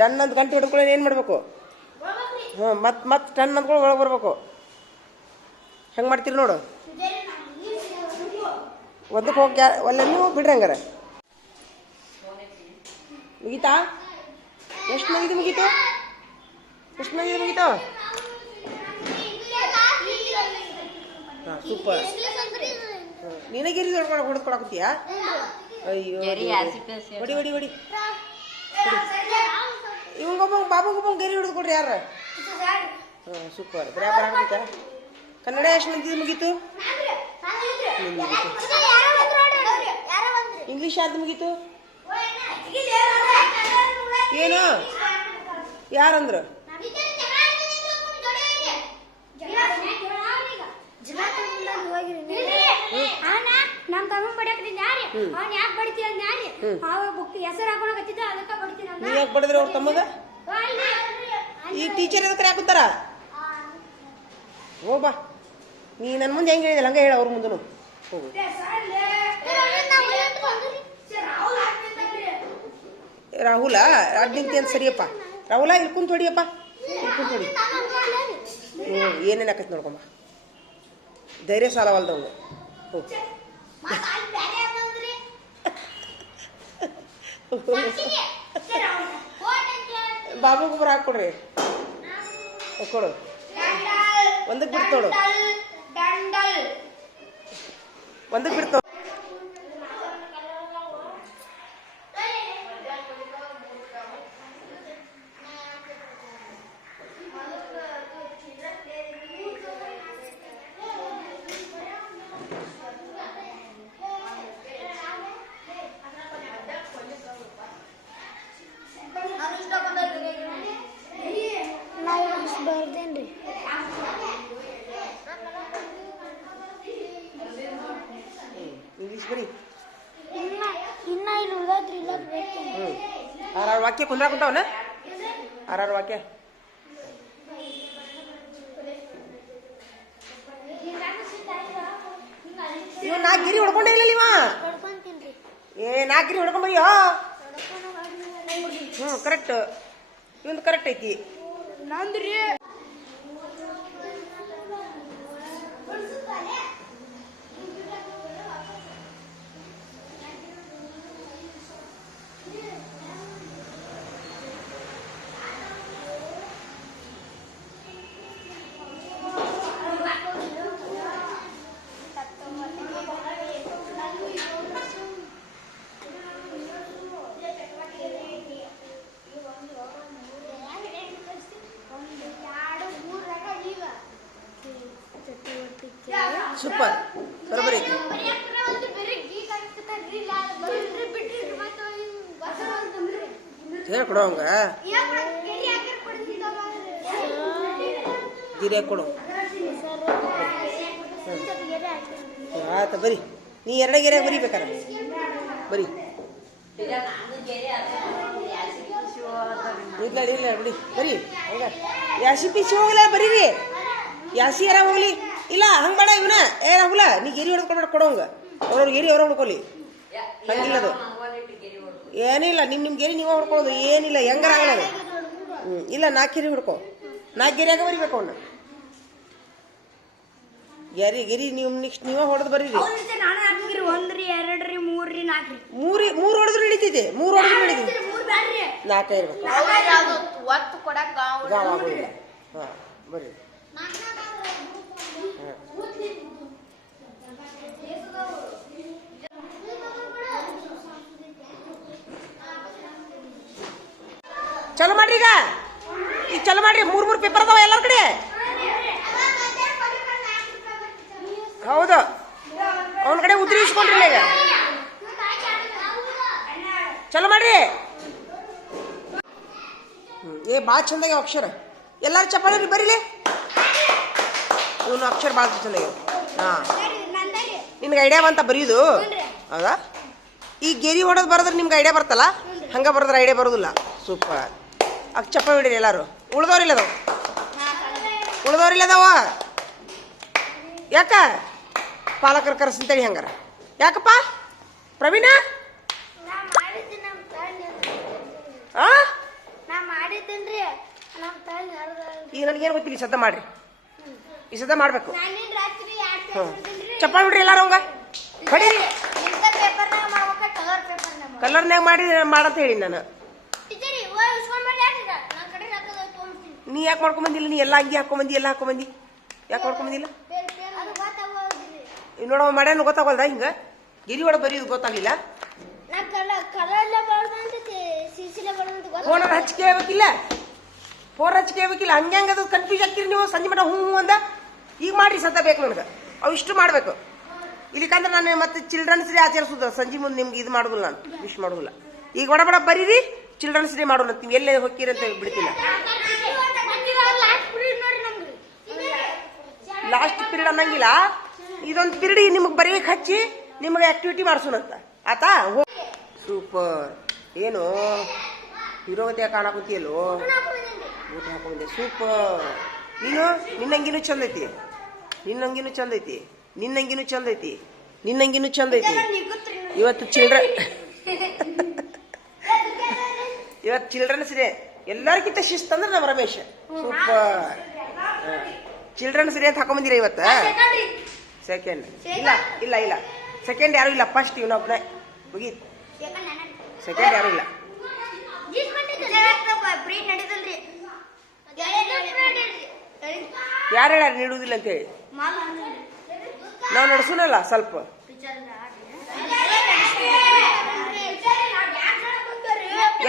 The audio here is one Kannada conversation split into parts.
ಡನ್ ಅಂತ ಗಂಟೆ ಹಿಡ್ಕೊಳ್ಳಿ ಏನು ಮಾಡಬೇಕು? ಹಾಂ ಮತ್ತೆ ಟನ್ ಅಂದ್ಕೊಂಡು ಒಳಗೆ ಬರ್ಬೇಕು. ಹೆಂಗೆ ಮಾಡ್ತೀರಿ ನೋಡು. ಒಂದಕ್ಕೆ ಹೋಗಿ ಒಳ್ಳೆ ನೀವು ಬಿಡ್ರಿ ಹಂಗಾರೆ. ಮುಗೀತಾ? ಎಷ್ಟು ಮುಗಿದು ಮುಗೀತು? ಎಷ್ಟು ಮುಗೀತು? ಹಾಂ ಸೂಪರ್. ನೀನೇ ಗಿರಿ ಹೊಡೆದ್ಕೊಳಕತ್ತೀಯಾ? ಅಯ್ಯೋ ಹೊಡಿ ಹೊಡಿ ಹೊಡಿ. ಇವಂಗೊಬ್ಬ ಬಾಬುಗೊಬ್ಬ ಗೆರಿ ಹಿಡಿದು ಕೊಡ್ರಿ ಯಾರು? ಹಾಂ ಸೂಪರ್. ಬರಾಬರ ಆಗ್ಬಿಟ್ಟ. ಕನ್ನಡ ಎಷ್ಟು ಮಂದಿ ಮುಗೀತು? ಇಂಗ್ಲೀಷ್ ಯಾವ್ದು ಮುಗೀತು? ಏನು ಯಾರಂದ್ರು? ನಮ್ ತಮ್ಮ ಬಡಿಯಾಕ್ತಿದ್ದ ಯಾರಿ ಅವನ್ ಯಾಕೆ ಬಡಿತಿ ಅಂದ ಯಾರಿ ಅವ ಬುಕ್ ಹೆಸರು ಹಾಕೊಳಕತ್ತಿದ್ದ ಅದಕ್ಕೆ ಬಡಿತೀನಿ ಅಂತ. ನೀ ಯಾಕೆ ಬಡಿದ್ರಿ ಅವ್ರ ತಮ್ಮಗ? ಈ ಟೀಚರ್ ಎದಕ್ಕೆ ಹಾಕುತ್ತಾರ? ಹೋಗ್ ಬಾ. ನೀ ನನ್ನ ಮುಂದೆ ಹೆಂಗೆ ಹೇಳಿದಲ್ಲ ಹಂಗೆ ಹೇಳ ಅವ್ರ ಮುಂದನು. ಹೋಗು. ರಾಹುಲ ಅಡ್ ನಿಂತಿ ಅಂತ ಸರಿಯಪ್ಪ. ರಾಹುಲ ಇಲ್ಲಿ ಕುಂತ ಹೊಡಿಯಪ್ಪ. ಇಲ್ಲಿ ಕುಂತ ಹೊಡಿ. ಏನೇನು ಆಕೈತಿ ನೋಡ್ಕೊಂಬ. ಧೈರ್ಯ ಸಾಲವಲ್ದವಂಗ. ಹೋಗು. ಬಾಬು ಗೊಬ್ಬರ ಹಾಕ್ಕೊಡ್ರಿ. ಕೊಡು. ಒಂದಕ್ಕೆ ಬಿಡ್ತೋಡು. ಒಂದಕ್ಕೆ ಬಿಡ್ತೋ. ಬರ್ದೇನ್ರಿ ಇಂಗ್ಲೀಷ್ ಬರೀ. ಇನ್ನ ಇಲ್ಲಿ ಉಳ್ದೈತ್ರಿ ಇಲ್ಲ ಆರಾರು ವಾಕ್ಯ ಕುಂದ್ರಾಕುಂತಾವನ? ಆರಾರು ವಾಕ್ಯ ಇವ 4 ಗಿರಿ ಹೊಡ್ಕೊಂಡೇ ಇಲ್ಲ ಇವ. ಏ 4 ಗಿರಿ ಹೊಡ್ಕೊಂಬಯ್ಯೋ. ಕರೆಕ್ಟ್. ಇವಂದು ಕರೆಕ್ಟ್ ಐತಿ ನಂದ್ರಿ. ಸೂಪರ್. ಬರೋಬರಿ ಐತಿ. ಹೇಳ್ಕೊಡು ಅವಂಗ ಗಿರಿ ಹಾಕೊಡು. ಆಯ್ತು ಬರಿ. ನೀ 2 ಗೆರೆ ಬರಿಬೇಕಾರ ಬರಿ. ಇಲ್ಲ ಇಲ್ಲ ಬಿಡಿ ಬರಿ. ಹಂಗ ಯಾಸಿ ಪಿಸಿ ಹೋಗಲ್ಲ ಬರೀರಿ. ಯಾಸಿ ಯಾರ ಹೋಗ್ಲಿ. ಇಲ್ಲ ಹಂಗೆ ಬೇಡ ಇವನ. ಏ ರಾಹುಲ ನೀ ಗೆರಿ ಹೊಡ್ಕೊಂಡು ಕೊಡೋಂಗ. ಅವ್ರವ್ರ ಗೆರಿ ಅವ್ರು ಹೊಡ್ಕೊಳ್ಳಿ. ಹಂಗಿಲ್ಲದು ಏನಿಲ್ಲ. ನಿಮ್ಮ ಗೆರಿ ನೀವು ಹೊಡ್ಕೊಳ್ಳೋದು ಏನಿಲ್ಲ. ಹೆಂಗಾರ ಆಗಲ್ಲ. ಇಲ್ಲ 4 ಗೆರಿ ಹೊಡ್ಕೊ. 4 ಗೆರಿಯಾಗ ಬರಿಬೇಕು ಅವನ್ನ. ಗೆರಿ ನೀವು ನೆಕ್ಸ್ಟ್ ನೀವೇ ಹೊಡೆದು ಬರೀರಿ. 1 2 3 4 3 ಹೊಡೆದ್ರು ಹಿಡಿತೈತಿ. 3 ಹೊಡೆದ್ರು ಹಿಡಿತೈತಿ. 4 ಇರ್ಬೇಕು. ಗಾವ ಆಗೋದಿಲ್ಲ. ಹಾಂ ಬರ್ರಿ. ಚಲೋ ಮಾಡ್ರಿ. ಈಗ ಚಲೋ ಮಾಡ್ರಿ. 3 ಪೇಪರ್ ಅದಾವ ಎಲ್ಲರ ಕಡೆ. ಹೌದು ಅವನ ಕಡೆ ಉದ್ರಿ ಇಸ್ಕೊಂಡ್ರಿ ಈಗ. ಚಲೋ ಮಾಡ್ರಿ. ಏ ಭಾಳ ಚಂದಾಗಿ ಅಕ್ಷರ. ಎಲ್ಲಾರು ಚಪ್ಪಾಳಿ ಬರೀಲಿ. ಇವನು ಅಕ್ಷರ ಭಾಳ ಚಂದಾಗಿ. ಹಾಂ ನಿನ್ಗೆ ಐಡಿಯಾ ಬಂತ ಬರೀದು? ಹೌದಾ? ಈ ಗೆರಿ ಹೊಡೆದು ಬರೋದ್ರೆ ನಿಮ್ಗೆ ಐಡಿಯಾ ಬರ್ತಲ್ಲ. ಹಂಗೆ ಬರೋದ್ರೆ ಐಡಿಯಾ ಬರೋದಿಲ್ಲ. ಸೂಪರ್. ಚಪ್ಪ ಬಿಡಿರಿ ಎಲ್ಲಾರು. ಉಳ್ದವ್ರಿಲ್ಲದವ ಯಾಕ? ಪಾಲಕರು ಕರೆಸಂತೇಳಿ ಹಂಗಾರ. ಯಾಕಪ್ಪ ಪ್ರವೀಣ? ನಮ್ಮ ತಾಯಿ ಈಗ ನನಗೇನು ಗೊತ್ತಿಲ್ಲ ಈ ಸದ್ದ ಮಾಡ್ರಿ ಈ ಸದ್ದ ಮಾಡ್ಬೇಕು ನಾನಿನ್ ರಾತ್ರಿ 2 ಹ್ಞೂ ಪೇಪರ್ ತಿಂದ್ರಿ ಚಪ್ಪಾಳೆ ಬಿಡ್ರಿ ಎಲ್ಲಾರು ಹಂಗ ಹೊಡೀರಿ ಇಂತ ಪೇಪರ್ನಾಗ ಮಾಡ್ಬೇಕ ಕಲರ್ ಪೇಪರ್ನಾಗ ಕಲರ್ನಾಗ ಮಾಡಿ ಮಾಡಂತ ಹೇಳಿ ನಾನು ಟೀಚರ್ ಇವ ಇಸ್ಕೊಂಡ್ ಮಾಡಿ ಯಾರಿಗ ನನ್ನ ಕಡೆ ಹಾಕೋದು ತೊಗೊಂಡ್ತೀನಿ ನೀ ಯಾಕೆ ಮಾಡ್ಕೊಂಬಂದಿಲ್ಲ ನೀ ಎಲ್ಲ ಅಂಗಿ ಹಾಕೊಂಬಂದಿ ಎಲ್ಲ ಹಾಕೊಂಬಂದಿ ಯಾಕೆ ಮಾಡ್ಕೊಂಬಂದಿಲ್ಲ ಅದು ಗೊತ್ತಾಗೋದಿಲ್ಲ ಇವ್ ನೋಡವ ಮಾಡ್ಯಾನ ಗೊತ್ತಾಗಲ್ದ ಹಿಂಗ ಗಿರಿ ಒಳಗೆ ಬರೀದು ಗೊತ್ತಾಗ್ಲಿಲ್ಲ ನಾ ಕಲರ್ಲೆ ಬರೋದಂತ ಸಿಸಿಲೆ ಬರೋದಂತ ಫೋನ್ ಹಚ್ಚಿಕೆ ಆಗ್ಬೇಕಿಲ್ಲ ಫೋನ್ ಹಚ್ಚಿಕೆ ಆಗ್ಬೇಕಿಲ್ಲ ಹಂಗೆ ಅದು ಕನ್ಫ್ಯೂಸ್ ಆಗ್ತೀರಿ ನೀವು ಸಂಜೆ ಮಟ ಹ್ಞೂ ಅಂದ ಈಗ ಮಾಡ್ರಿ ಸದ್ದ ಬೇಕು ನನಗೆ ಅವು ಇಷ್ಟು ಮಾಡಬೇಕು ಇಲ್ಲಿಕಂದ್ರೆ ನಾನು ಮತ್ತೆ ಚಿಲ್ಡ್ರನ್ಸ್ ಡೇ ಆಚರಿಸೋದು ಸಂಜೆ ಮುಂದೆ ನಿಮ್ಗೆ ಇದು ಮಾಡೋದಿಲ್ಲ ನಾನು ವಿಶ್ ಮಾಡೋದಿಲ್ಲ ಈಗ ಬಡ ಬಡ ಬರೀರಿ ಚಿಲ್ಡ್ರನ್ಸ್ ಡೇ ಮಾಡೋಣ ನೀವು ಎಲ್ಲೇ ಹೋಗ್ತೀರಿ ಅಂತ ಬಿಡ್ತಿಲ್ಲ ಲಾಸ್ಟ್ ಪೀರಿಯಡ್ ಅನ್ನಂಗಿಲ್ಲ ಇದೊಂದು ಪೀರಿಯಡ್ ನಿಮಗೆ ಬರೀಕ್ ಹಚ್ಚಿ ನಿಮಗೆ ಆಕ್ಟಿವಿಟಿ ಮಾಡಿಸೋಣಂತ ಆತಾ ಸೂಪರ್ ಏನು ಹೀರೋಗತಿಯ ಕಾಣಕತ್ತೀಯಲ್ಲೋ ಊಟ ಹಾಕೊಂಡೆ ಸೂಪರ್ ನೀನು ನಿನ್ನಂಗಿನೂ ಚಂದ ಐತಿ ನಿನ್ನಂಗಿನೂ ಚಂದ ಐತಿ ನಿನ್ನಂಗಿನೂ ಚಂದ ಐತಿ ನಿನ್ನಂಗಿನೂ ಚಂದ ಐತಿ ಇವತ್ತು ಚಿಲ್ಡ್ರನ್ಸ್ ಡೇ ಎಲ್ಲರಿಗಿಂತ ಶಿಸ್ತು ಅಂದ್ರೆ ನಮ್ಮ ರಮೇಶ್ ಸೂಪರ್ ಚಿಲ್ಡ್ರನ್ಸ್ ಡೇ ಅಂತ ಹಾಕೊಂಬಂದಿರ ಇವತ್ತು ಸೆಕೆಂಡ್ ಇಲ್ಲ ಇಲ್ಲ ಇಲ್ಲ ಸೆಕೆಂಡ್ ಯಾರು ಇಲ್ಲ ಫಸ್ಟ್ ಇವನೊಬ್ಬನೇ ಮುಗೀತು ಸೆಕೆಂಡ್ ಯಾರು ಇಲ್ಲ ಯಾರು ಹೇಳ್ಯಾರ ನೀಡುವುದಿಲ್ಲ ಅಂತ ಹೇಳಿ ನಾವು ನಡೆಸೋಣಲ್ಲ ಸ್ವಲ್ಪ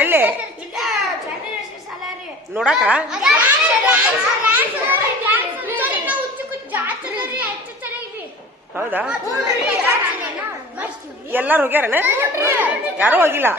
ಎಲ್ಲಿ ನೋಡಾಕ ಹೌದಾ ಎಲ್ಲಾರು ಹೋಗ್ಯಾರನ ಯಾರು ಹೋಗಿಲ್ಲ